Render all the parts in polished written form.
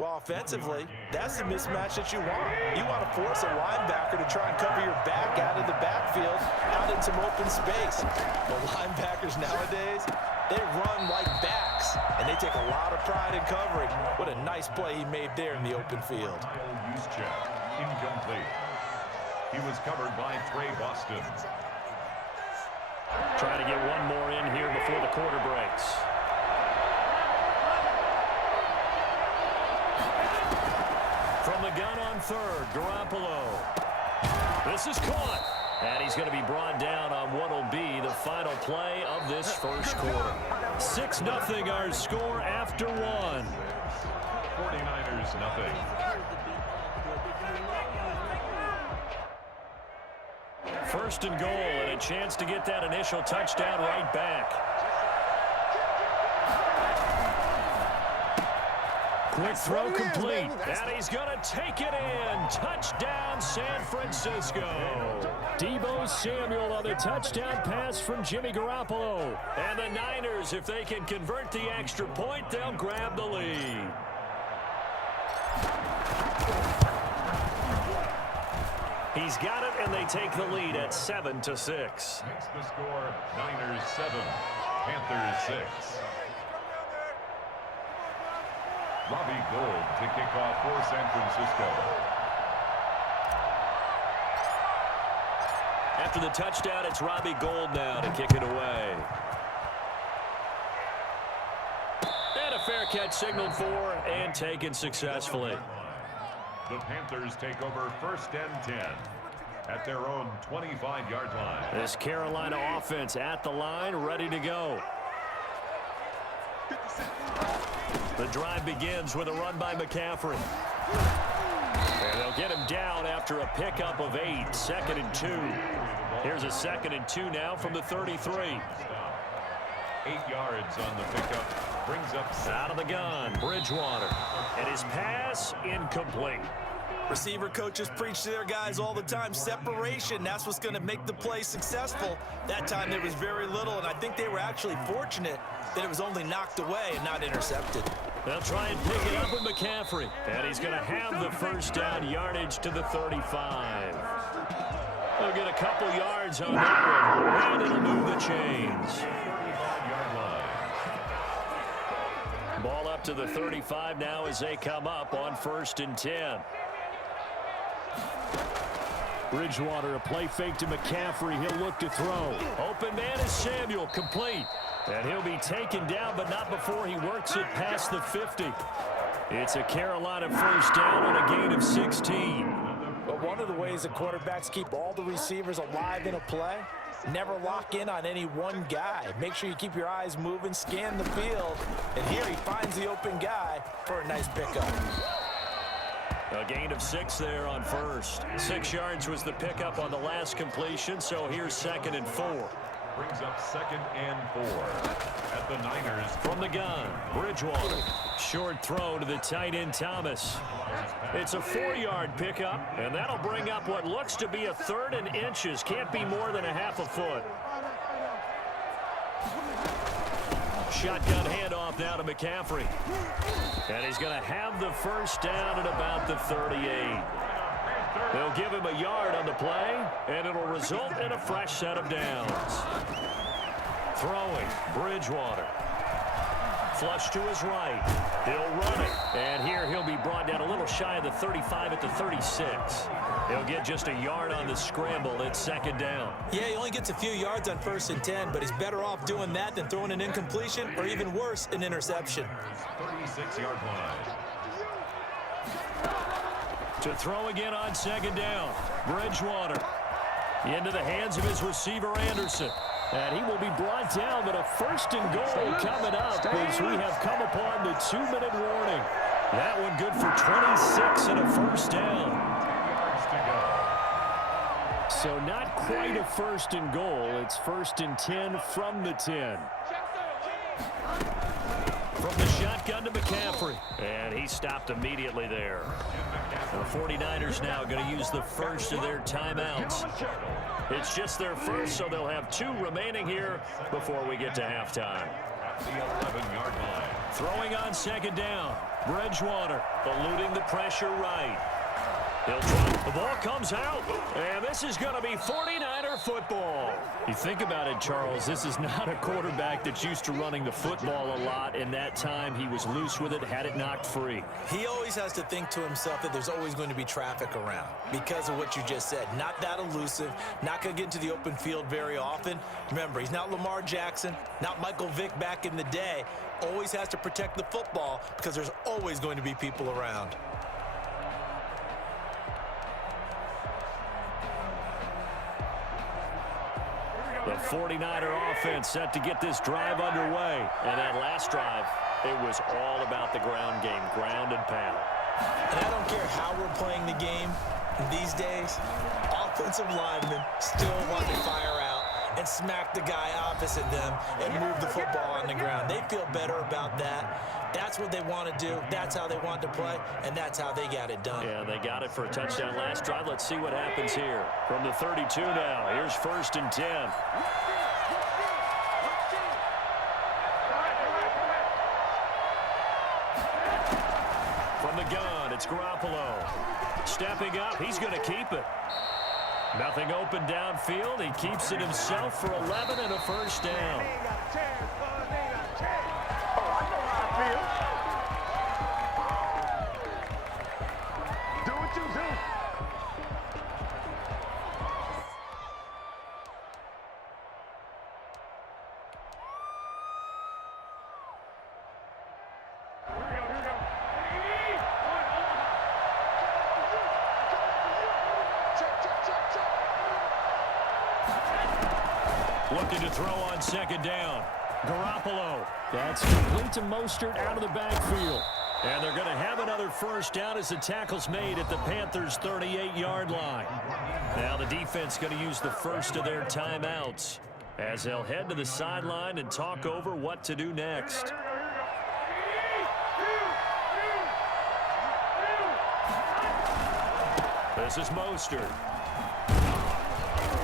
Well, offensively, that's the mismatch that you want. You want to force a linebacker to try and cover your back out of the backfield, out in some open space. The linebackers nowadays, they run like backs, and they take a lot of pride in covering. What a nice play he made there in the open field. Use check. Incomplete. He was covered by Trey Boston. Trying to get one more in here before the quarter breaks. From the gun on third, Garoppolo. This is caught. And he's going to be brought down on what will be the final play of this first quarter. 6-0 our score after one. 49ers nothing. First and goal, and a chance to get that initial touchdown right back. Quick throw complete, and he's going to take it in. Touchdown, San Francisco. Deebo Samuel on the touchdown pass from Jimmy Garoppolo. And the Niners, if they can convert the extra point, they'll grab the lead. He's got it, and they take the lead at 7-6. Makes the score Niners 7, Panthers 6. Robbie Gould to kick off for San Francisco. After the touchdown, it's Robbie Gould now to kick it away. And a fair catch signaled for and taken successfully. The Panthers take over first and 10 at their own 25-yard line. This Carolina offense at the line, ready to go. The drive begins with a run by McCaffrey. And they'll get him down after a pickup of 8, 2nd and 2. Here's a 2nd and 2 now from the 33. 8 yards on the pickup. Brings up out of the gun, Bridgewater. And his pass incomplete. Receiver coaches preach to their guys all the time. Separation, that's what's going to make the play successful. That time there was very little, and I think they were actually fortunate that it was only knocked away and not intercepted. They'll try and pick it up with McCaffrey. And he's going to have the first down yardage to the 35. They'll get a couple yards on that one, and it'll move the chains. Ball up to the 35 now as they come up on 1st and 10. Bridgewater, a play fake to McCaffrey. He'll look to throw. Open man is Samuel, complete. And he'll be taken down, but not before he works it past the 50. It's a Carolina first down on a gain of 16. But one of the ways the quarterbacks keep all the receivers alive in a play, never lock in on any one guy. Make sure you keep your eyes moving, scan the field, and here he finds the open guy for a nice pickup. A gain of 6 there on first. 6 yards was the pickup on the last completion, so here's 2nd and 4. Brings up 2nd and 4 at the Niners. From the gun, Bridgewater. Short throw to the tight end, Thomas. It's a 4-yard pickup, and that'll bring up what looks to be a 3rd and inches. Can't be more than a half a foot. Shotgun handoff now to McCaffrey. And he's going to have the first down at about the 38. They'll give him a yard on the play, and it'll result in a fresh set of downs. Throwing, Bridgewater. Flush to his right. He'll run it. And here he'll be brought down a little shy of the 35 at the 36. He'll get just a yard on the scramble at 2nd down. Yeah, he only gets a few yards on 1st and 10, but he's better off doing that than throwing an incompletion or even worse, an interception. 36-yard line. To throw again on 2nd down. Bridgewater into the hands of his receiver, Anderson. And he will be brought down, but a 1st and goal coming up as we have come upon the 2-minute warning. That one good for 26 and a first down. So not quite a 1st and goal. It's 1st and 10 from the 10. From the shotgun to McCaffrey. And he stopped immediately there. The 49ers now going to use the first of their timeouts. It's just their first, so they'll have 2 remaining here before we get to halftime. At the 11-yard line. Throwing on second down. Bridgewater eluding the pressure right. He'll try. The ball comes out, and this is going to be 49er football. You think about it, Charles, this is not a quarterback that's used to running the football a lot, and that time he was loose with it, had it knocked free. He always has to think to himself that there's always going to be traffic around because of what you just said. Not that elusive, not going to get into the open field very often. Remember, he's not Lamar Jackson, not Michael Vick back in the day. Always has to protect the football because there's always going to be people around. The 49er offense set to get this drive underway. And that last drive, it was all about the ground game, ground and pound. And I don't care how we're playing the game these days, offensive linemen still want to fire out and smack the guy opposite them and move the football on the ground. They feel better about that. That's what they want to do. That's how they want to play, and that's how they got it done. Yeah, they got it for a touchdown last drive. Let's see what happens here. From the 32 now, here's 1st and 10. From the gun, it's Garoppolo. Stepping up, he's going to keep it. Nothing open downfield. He keeps it himself for 11 and a first down. Do what you do. Looking to throw on second down. Garoppolo. That's complete to Mostert out of the backfield. And they're going to have another first down as the tackle's made at the Panthers' 38-yard line. Now the defense going to use the first of their timeouts as they'll head to the sideline and talk over what to do next. This is Mostert.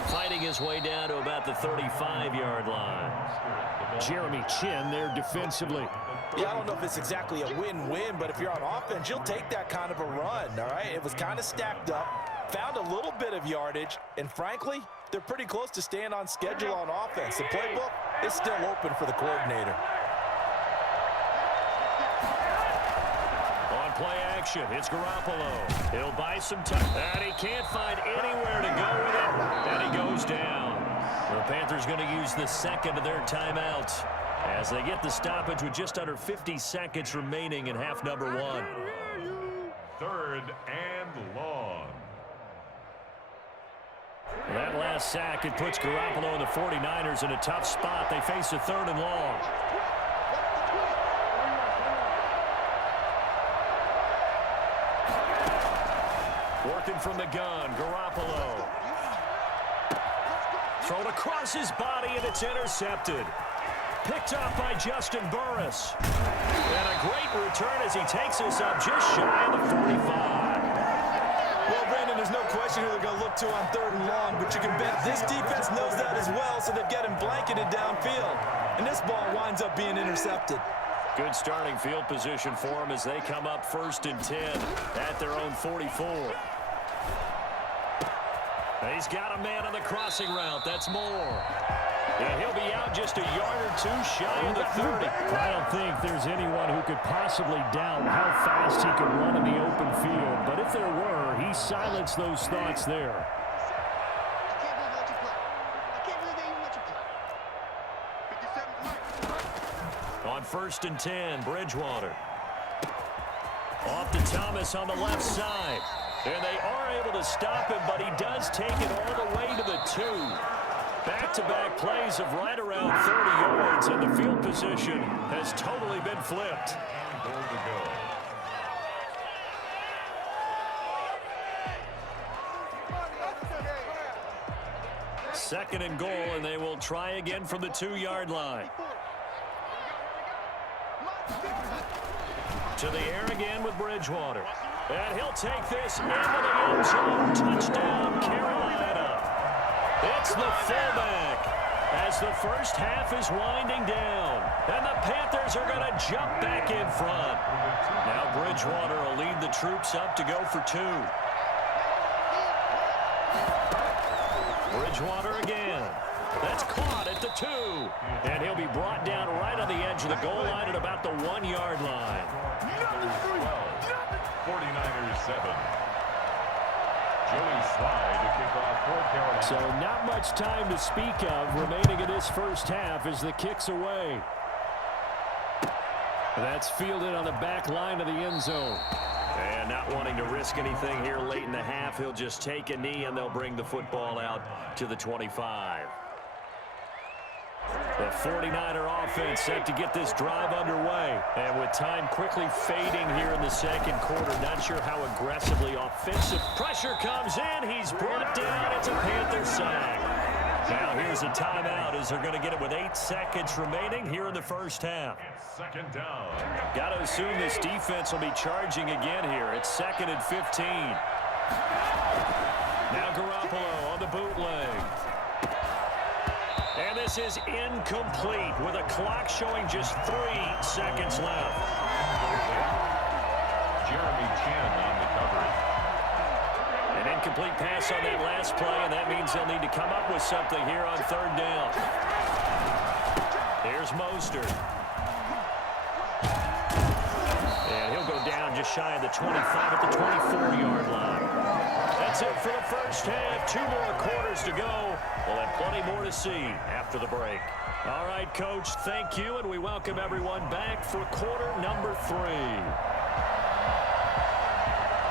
Fighting his way down to about the 35-yard line. Jeremy Chin there defensively. Yeah, I don't know if it's exactly a win-win, but if you're on offense, you'll take that kind of a run, all right? It was kind of stacked up, found a little bit of yardage, and frankly, they're pretty close to staying on schedule on offense. The playbook is still open for the coordinator. On play action, it's Garoppolo. He'll buy some time, and he can't find anywhere to go with it, and he goes down. The Panthers going to use the second of their timeouts as they get the stoppage with just under 50 seconds remaining in half number one. 3rd and long. That last sack, it puts Garoppolo and the 49ers in a tough spot. They face a 3rd and long. Working from the gun, Garoppolo. Thrown across his body, and it's intercepted. Picked up by Justin Burris. And a great return as he takes us up just shy of the 45. Well, Brandon, there's no question who they're going to look to on 3rd and long, but you can bet this defense knows that as well, so they've got him blanketed downfield. And this ball winds up being intercepted. Good starting field position for him as they come up 1st and 10 at their own 44. He's got a man on the crossing route. That's Moore. And he'll be out just a yard or two shy of the 30. I don't think there's anyone who could possibly doubt how fast he could run in the open field. But if there were, he silenced those thoughts there. On 1st and 10, Bridgewater. Off to Thomas on the left side. And they are able to stop him, but he does take it all the way to the 2. Back-to-back plays of right around 30 yards, and the field position has totally been flipped. Goal to go. Second and goal, and they will try again from the 2-yard line. To the air again with Bridgewater. And he'll take this into the end zone. Touchdown, Carolina. It's the fullback as the first half is winding down. And the Panthers are going to jump back in front. Now Bridgewater will lead the troops up to go for 2. Bridgewater again. That's caught at the 2. And he'll be brought down right on the edge of the goal line at about the 1-yard line. 49ers 7. Joey Slye to kick off for Carolina. So not much time to speak of remaining in this first half as the kick's away. That's fielded on the back line of the end zone. And not wanting to risk anything here late in the half, he'll just take a knee and they'll bring the football out to the 25. The 49er offense set to get this drive underway. And with time quickly fading here in the second quarter, not sure how aggressively offensive pressure comes in. He's brought down. It's a Panther sack. Now here's a timeout as they're going to get it with 8 seconds remaining here in the first half. Second down. Got to assume this defense will be charging again here. It's 2nd and 15. Now Garoppolo on the bootleg. And this is incomplete with a clock showing just 3 seconds left. Jeremy Chin on the coverage. An incomplete pass on that last play, and that means they'll need to come up with something here on 3rd down. Here's Mostert. And he'll go down just shy of the 25 at the 24-yard line. That's it for the first half. 2 more quarters to go. We'll have plenty more to see after the break. All right, Coach, thank you, and we welcome everyone back for quarter number 3.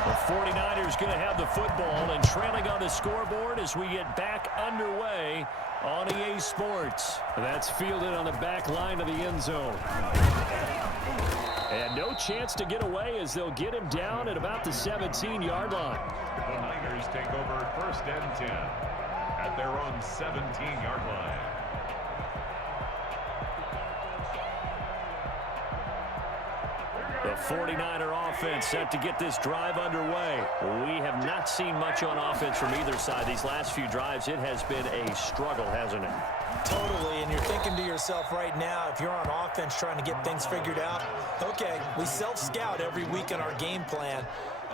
The 49ers going to have the football and trailing on the scoreboard as we get back underway on EA Sports. That's fielded on the back line of the end zone. And no chance to get away as they'll get him down at about the 17-yard line. The Niners take over 1st and 10 at their own 17-yard line. The 49er offense set to get this drive underway. We have not seen much on offense from either side. These last few drives, it has been a struggle, hasn't it? Totally, and you're thinking to yourself right now, if you're on offense trying to get things figured out, okay, we self-scout every week in our game plan.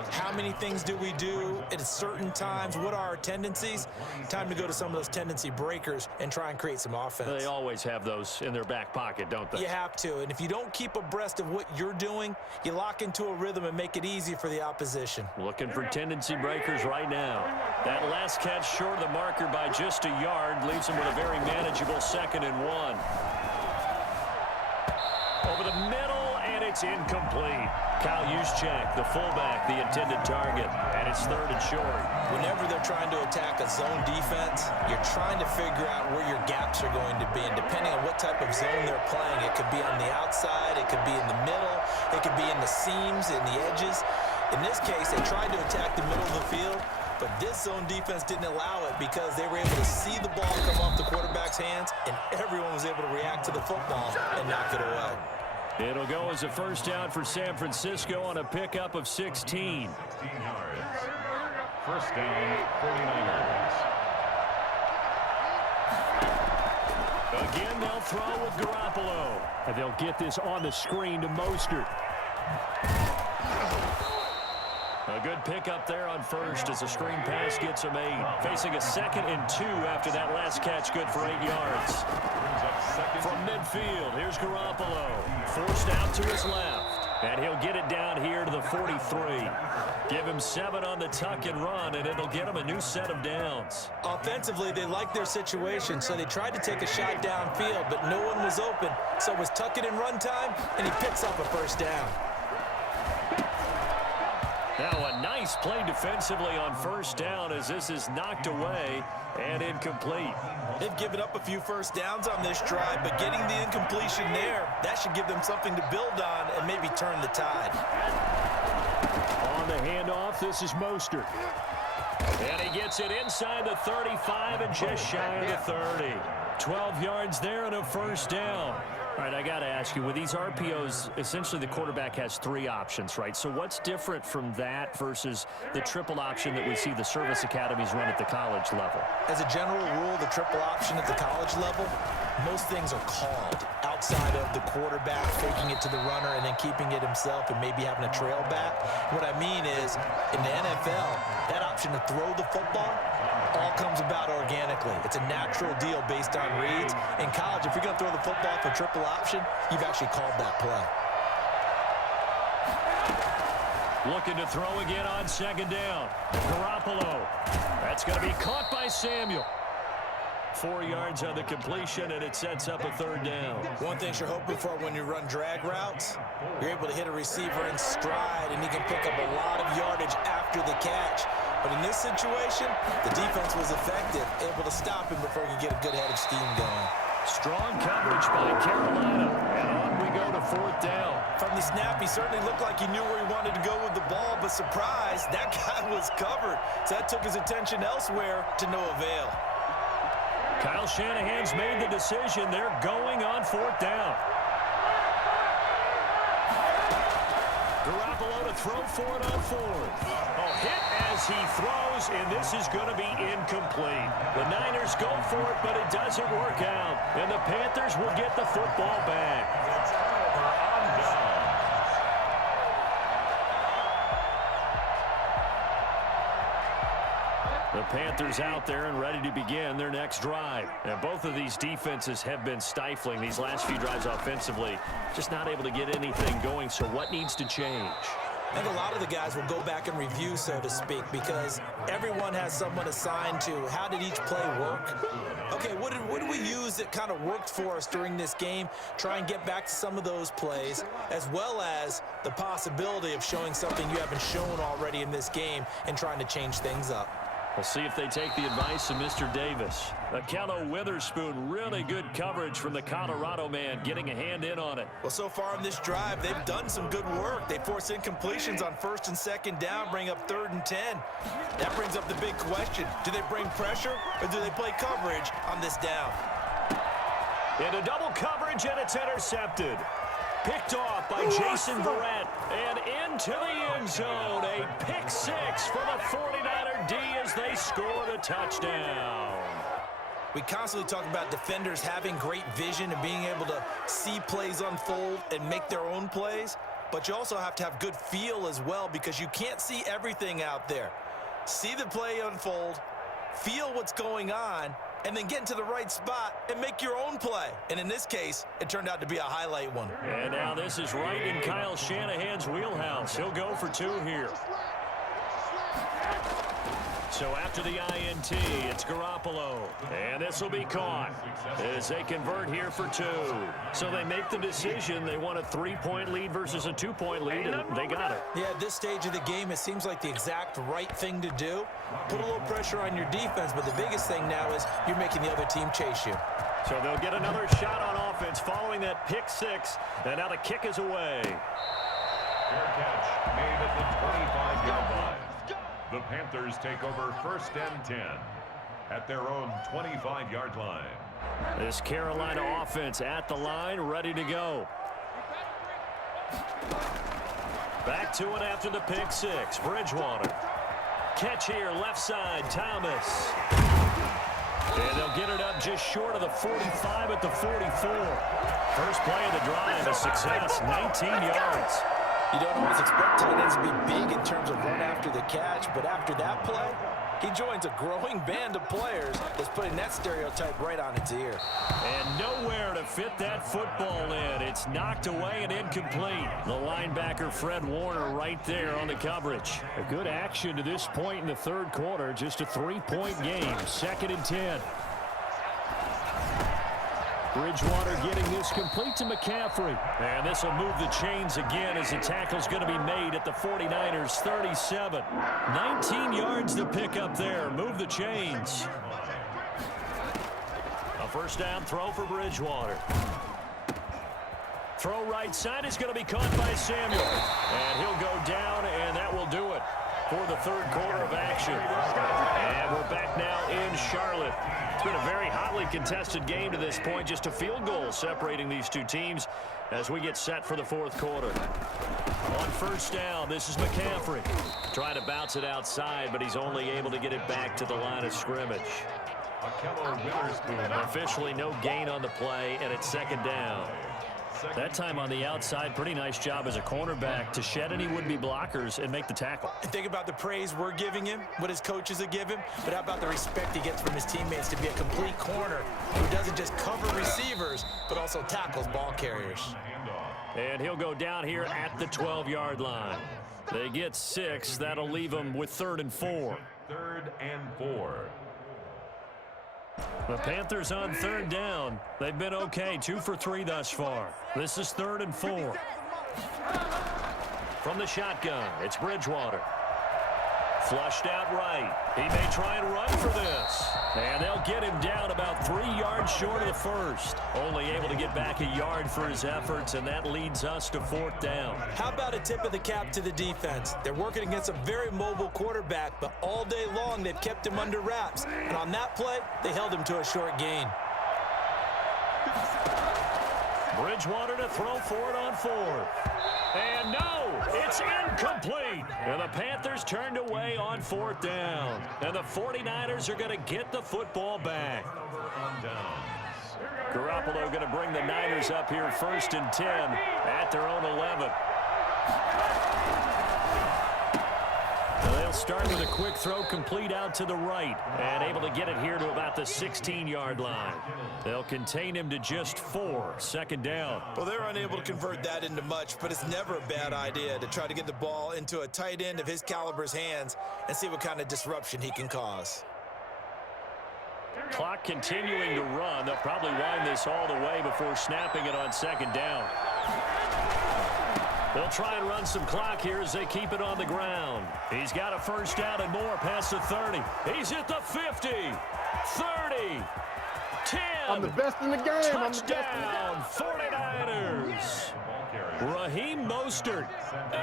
How many things do we do at certain times? What are our tendencies? Time to go to some of those tendency breakers and try and create some offense. They always have those in their back pocket, don't they? You have to, and if you don't keep abreast of what you're doing, you lock into a rhythm and make it easy for the opposition. Looking for tendency breakers right now. That last catch short of the marker by just a yard leaves them with a very manageable 2nd and 1. Over the middle, and it's incomplete. Kyle Juszczyk, the fullback, the intended target, and it's 3rd and short. Whenever they're trying to attack a zone defense, you're trying to figure out where your gaps are going to be, and depending on what type of zone they're playing, it could be on the outside, it could be in the middle, it could be in the seams, in the edges. In this case, they tried to attack the middle of the field, but this zone defense didn't allow it because they were able to see the ball come off the quarterback's hands, and everyone was able to react to the football and knock it away. It'll go as a first down for San Francisco on a pickup of 16. 16 yards. 1st down, 49ers. Again, they'll throw with Garoppolo. And they'll get this on the screen to Mostert. A good pickup there on first as a screen pass gets him 8. Facing a 2nd and 2 after that last catch, good for 8 yards. From midfield, here's Garoppolo. Forced out to his left. And he'll get it down here to the 43. Give him 7 on the tuck and run, and it'll get him a new set of downs. Offensively, they liked their situation, so they tried to take a shot downfield, but no one was open. So it was tuck it and run time, and he picks up a first down. Now a nice play defensively on first down as this is knocked away and incomplete. They've given up a few first downs on this drive, but getting the incompletion there, that should give them something to build on and maybe turn the tide. On the handoff, this is Mostert. And he gets it inside the 35 and just shy of the 30. 12 yards there and a first down. All right, I got to ask you, with these RPOs, essentially the quarterback has 3 options, right? So what's different from that versus the triple option that we see the service academies run at the college level? As a general rule, the triple option at the college level, most things are called out outside of the quarterback, faking it to the runner, and then keeping it himself and maybe having a trail back. What I mean is, in the NFL, that option to throw the football all comes about organically. It's a natural deal based on reads. In college, if you're going to throw the football for triple option, you've actually called that play. Looking to throw again on second down. Garoppolo. That's going to be caught by Samuel. 4 yards on the completion, and it sets up a third down. One thing you're hoping for when you run drag routes, you're able to hit a receiver in stride, and he can pick up a lot of yardage after the catch. But in this situation, the defense was effective, able to stop him before he could get a good head of steam going. Strong coverage by Carolina, and on we go to fourth down. From the snap, he certainly looked like he knew where he wanted to go with the ball, but surprise, that guy was covered. So that took his attention elsewhere to no avail. Kyle Shanahan's made the decision. They're going on fourth down. Garoppolo to throw for it on fourth. Oh, hit as he throws, and this is going to be incomplete. The Niners go for it, but it doesn't work out. And the Panthers will get the football back. The Panthers out there and ready to begin their next drive. And both of these defenses have been stifling these last few drives offensively. Just not able to get anything going, so what needs to change? I think a lot of the guys will go back and review, so to speak, because everyone has someone assigned to how did each play work. Okay, what did we use that kind of worked for us during this game? Try and get back to some of those plays, as well as the possibility of showing something you haven't shown already in this game and trying to change things up. We'll see if they take the advice of Mr. Davis. Akello Witherspoon, really good coverage from the Colorado man, getting a hand in on it. Well, so far in this drive, they've done some good work. They force incompletions on first and second down, bring up 3rd and 10. That brings up the big question. Do they bring pressure, or do they play coverage on this down? Into double coverage, and it's intercepted. Picked off by Jason Verrett, and into the end zone. A pick six for the 49er D as they scored a touchdown. We constantly talk about defenders having great vision and being able to see plays unfold and make their own plays, but you also have to have good feel as well, because you can't see everything out there. See the play unfold, feel what's going on, and then get into the right spot and make your own play. And in this case, it turned out to be a highlight one. And now this is right in Kyle Shanahan's wheelhouse. He'll go for 2 here. So after the INT, it's Garoppolo. And this will be caught as they convert here for 2. So they make the decision. They want a 3-point lead versus a 2-point lead, and they got it. Yeah, at this stage of the game, it seems like the exact right thing to do. Put a little pressure on your defense, but the biggest thing now is you're making the other team chase you. So they'll get another shot on offense following that pick six, and now the kick is away. Fair catch made at the 25-yard line. The Panthers take over 1st and 10 at their own 25-yard line. This Carolina offense at the line, ready to go. Back to it after the pick six. Bridgewater. Catch here, left side, Thomas. And they'll get it up just short of the 45 at the 44. First play of the drive, a success, 19 yards. You don't always expect tight ends to be big in terms of run after the catch, but after that play, he joins a growing band of players that's putting that stereotype right on its ear. And nowhere to fit that football in. It's knocked away and incomplete. The linebacker, Fred Warner, right there on the coverage. A good action to this point in the third quarter. Just a 3-point game. 2nd and 10. Bridgewater getting this complete to McCaffrey. And this will move the chains again as the tackle's going to be made at the 49ers 37. 19 yards to pick up there. Move the chains. A first down throw for Bridgewater. Throw right side is going to be caught by Samuel. And he'll go down, and that will do it for the third quarter of action. And we're back now in Charlotte. It's been a very hotly contested game to this point. Just a field goal separating these two teams as we get set for the fourth quarter. On first down, this is McCaffrey. Trying to bounce it outside, but he's only able to get it back to the line of scrimmage. Akello Witherspoon. Officially no gain on the play, and it's 2nd down. That time on the outside, pretty nice job as a cornerback to shed any would-be blockers and make the tackle. Think about the praise we're giving him, what his coaches have given him, but how about the respect he gets from his teammates to be a complete corner who doesn't just cover receivers, but also tackles ball carriers. And he'll go down here at the 12-yard line. They get 6. That'll leave them with 3rd and 4. 3rd and 4. The Panthers on 3rd down. They've been okay, 2 for 3 thus far. This is 3rd and 4. From the shotgun, it's Bridgewater. Flushed out right. He may try and run for this. And they'll get him down about 3 yards short of the first. Only able to get back a yard for his efforts, and that leads us to 4th down. How about a tip of the cap to the defense? They're working against a very mobile quarterback, but all day long they've kept him under wraps. And on that play, they held him to a short gain. Bridgewater to throw for it on 4th. And no, it's incomplete. And the Panthers turned away on 4th down. And the 49ers are going to get the football back. Garoppolo going to bring the Niners up here 1st and 10 at their own 11. They'll start with a quick throw complete out to the right and able to get it here to about the 16-yard line. They'll contain him to just 4, 2nd down. Well, they're unable to convert that into much, but it's never a bad idea to try to get the ball into a tight end of his caliber's hands and see what kind of disruption he can cause. Clock continuing to run. They'll probably wind this all the way before snapping it on 2nd down. They'll try and run some clock here as they keep it on the ground. He's got a 1st down and more past the 30. He's at the 50, 30, 10. I'm the best in the game. Touchdown, 49ers. Raheem Mostert,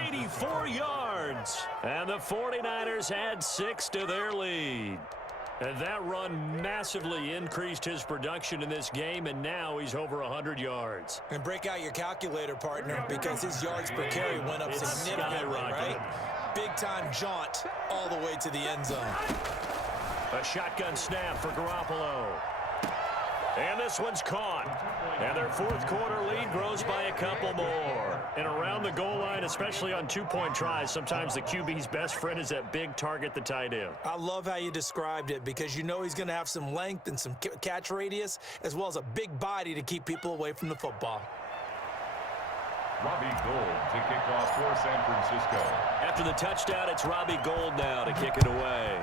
84 yards. And the 49ers add 6 to their lead. And that run massively increased his production in this game, and now he's over 100 yards. And break out your calculator, partner, because his yards per carry went up significantly, right? Big-time jaunt all the way to the end zone. A shotgun snap for Garoppolo. And this one's caught. And their 4th quarter lead grows by a couple more. And around the goal line, especially on 2-point tries, sometimes the QB's best friend is that big target, the tight end. I love how you described it because you know he's going to have some length and some catch radius as well as a big body to keep people away from the football. Robbie Gould to kick off for San Francisco. After the touchdown, it's Robbie Gould now to kick it away.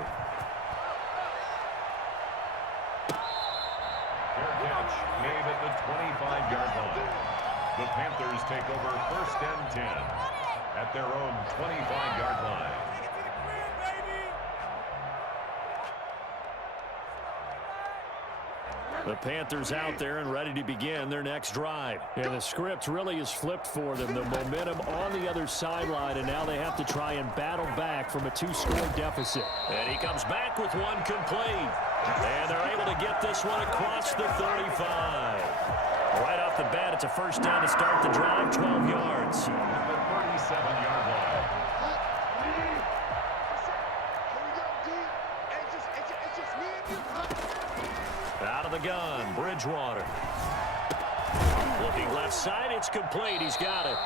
Made at the 25-yard line. The Panthers take over 1st and 10 at their own 25-yard line. The Panthers out there and ready to begin their next drive. And the script really is flipped for them. The momentum on the other sideline, and now they have to try and battle back from a 2-score deficit. And he comes back with one complete. And they're able to get this one across the 35. Right off the bat, it's a 1st down to start the drive, 12 yards. The 37-yard line. Out of the gun, Bridgewater. Looking left side, it's complete. He's got it.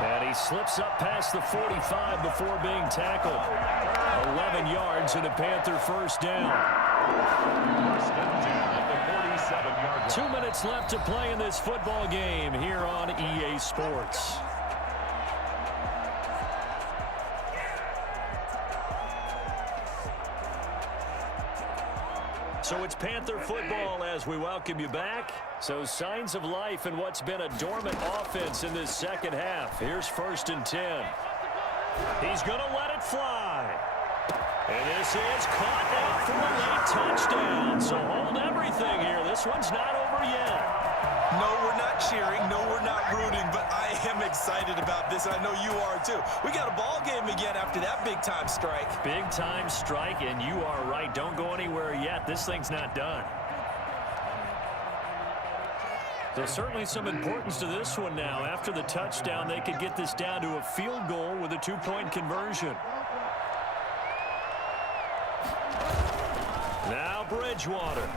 And he slips up past the 45 before being tackled. 11 yards and a Panther 1st down. 1st and 10 at the 47-yard line. 2 minutes left to play in this football game here on EA Sports. So it's Panther football as we welcome you back. So signs of life in what's been a dormant offense in this 2nd half. Here's 1st and 10. He's going to let it fly. And this is caught now for a late touchdown. So hold everything here. This one's not over yet. No, we're not cheering. No, we're not rooting, but I am excited about this, and I know you are too. We got a ball game again after that big-time strike. Big-time strike, and you are right. Don't go anywhere yet. This thing's not done. So certainly some importance to this one now. After the touchdown, they could get this down to a field goal with a 2-point conversion. Now Bridgewater.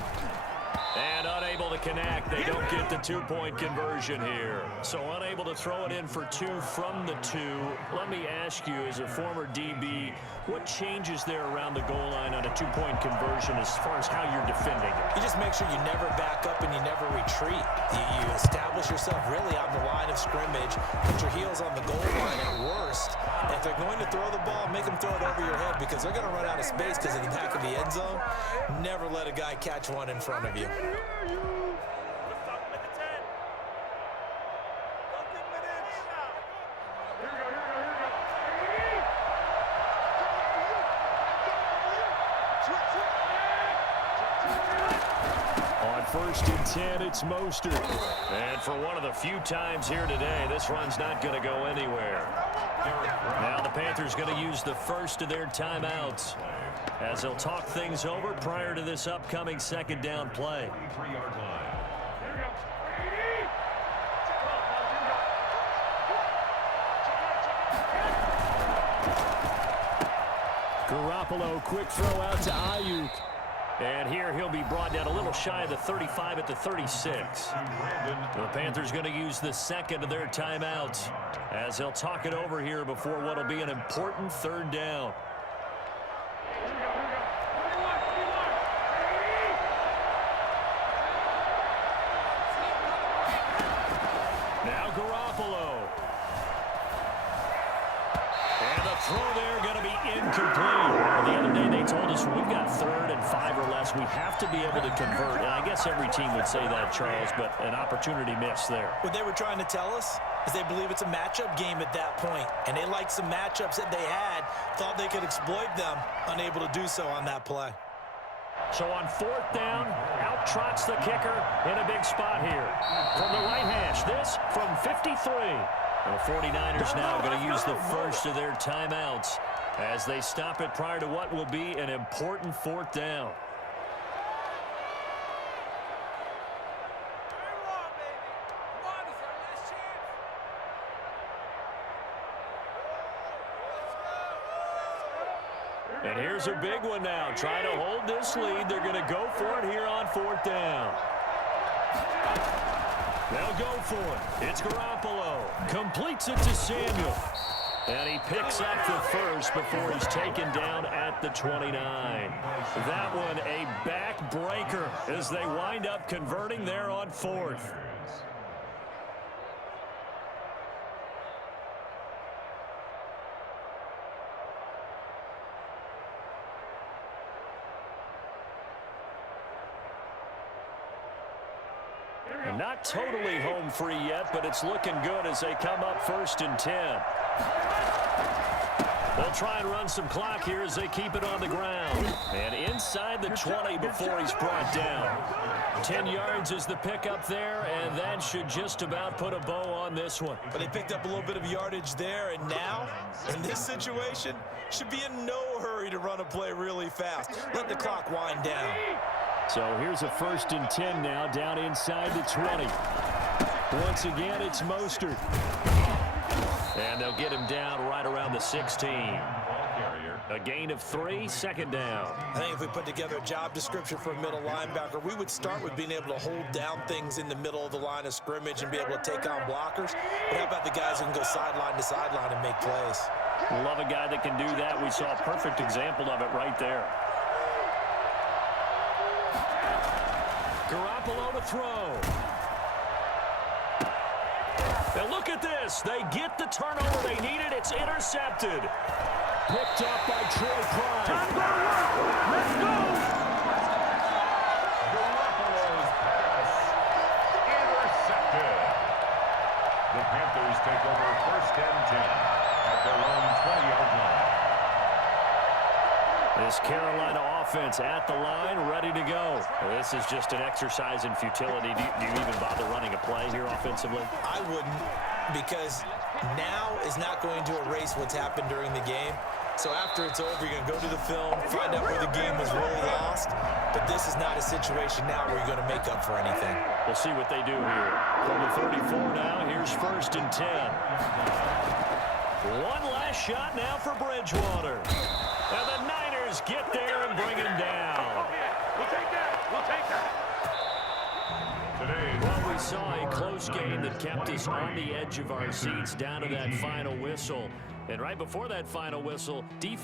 And unable to connect. They don't get the two-point conversion here. So unable to throw it in for two from the two. Let me ask you, as a former DB, what changes there around the goal line on a two-point conversion as far as how you're defending it? You just make sure you never back up and you never retreat. You establish yourself really on the line of scrimmage, put your heels on the goal line at worst. And if they're going to throw the ball, make them throw it over your head because they're going to run out of space because of the back of the end zone. Never let a guy catch one in front of you. On 1st and 10, it's Mostert. And for one of the few times here today, this run's not going to go anywhere. Now the Panthers going to use the first of their timeouts as they'll talk things over prior to this upcoming second down play. Garoppolo, quick throw out to Ayuk. And here he'll be brought down a little shy of the 35 at the 36. The Panthers going to use the second of their timeouts as they'll talk it over here before what will be an important third down. Now Garoppolo. And the throw there going to be incomplete. The other day they told us we've got 3rd and 5 or less. We have to be able to convert. And I guess every team would say that, Charles, but an opportunity missed there. What they were trying to tell us is they believe it's a matchup game at that point. And they liked some matchups that they had, thought they could exploit them, unable to do so on that play. So on 4th down, out trots the kicker in a big spot here. From the right hash, this from 53. The 49ers now going to use the first of their timeouts as they stop it prior to what will be an important 4th down. And here's a big one now. Trying to hold this lead. They're going to go for it here on 4th down. They'll go for it. It's Garoppolo. Completes it to Samuel. And he picks up the first before he's taken down at the 29. That one a backbreaker as they wind up converting there on 4th. Not totally home free yet, but it's looking good as they come up 1st and 10. They'll try and run some clock here as they keep it on the ground. And inside the 20 before he's brought down. 10 yards is the pickup there, and that should just about put a bow on this one. But they picked up a little bit of yardage there, and now, in this situation, should be in no hurry to run a play really fast. Let the clock wind down. So here's a 1st and 10 now, down inside the 20. Once again, it's Mostert. And they'll get him down right around the 16. A gain of 3, 2nd down. I think if we put together a job description for a middle linebacker, we would start with being able to hold down things in the middle of the line of scrimmage and be able to take on blockers. But how about the guys who can go sideline to sideline and make plays? Love a guy that can do that. We saw a perfect example of it right there. Garoppolo to throw. And look at this. They get the turnover they needed. It's intercepted. Picked up by Troy Pride. Let's go! Garoppolo's pass intercepted. The Panthers take over 1st and 10 at their own 20-yard line. This Carolina offense at the line, ready to go. This is just an exercise in futility. Do you even bother running a play here offensively? I wouldn't, because now is not going to erase what's happened during the game. So after it's over, you're going to go to the film, find out where the game was really lost. But this is not a situation now where you're going to make up for anything. We'll see what they do here. From the 34 now, here's 1st and 10. One last shot now for Bridgewater. And the Niners get there and bring him down. We'll take that. We'll take that. we saw a close game that kept us on the edge of our seats down to that final whistle. And right before that final whistle, defense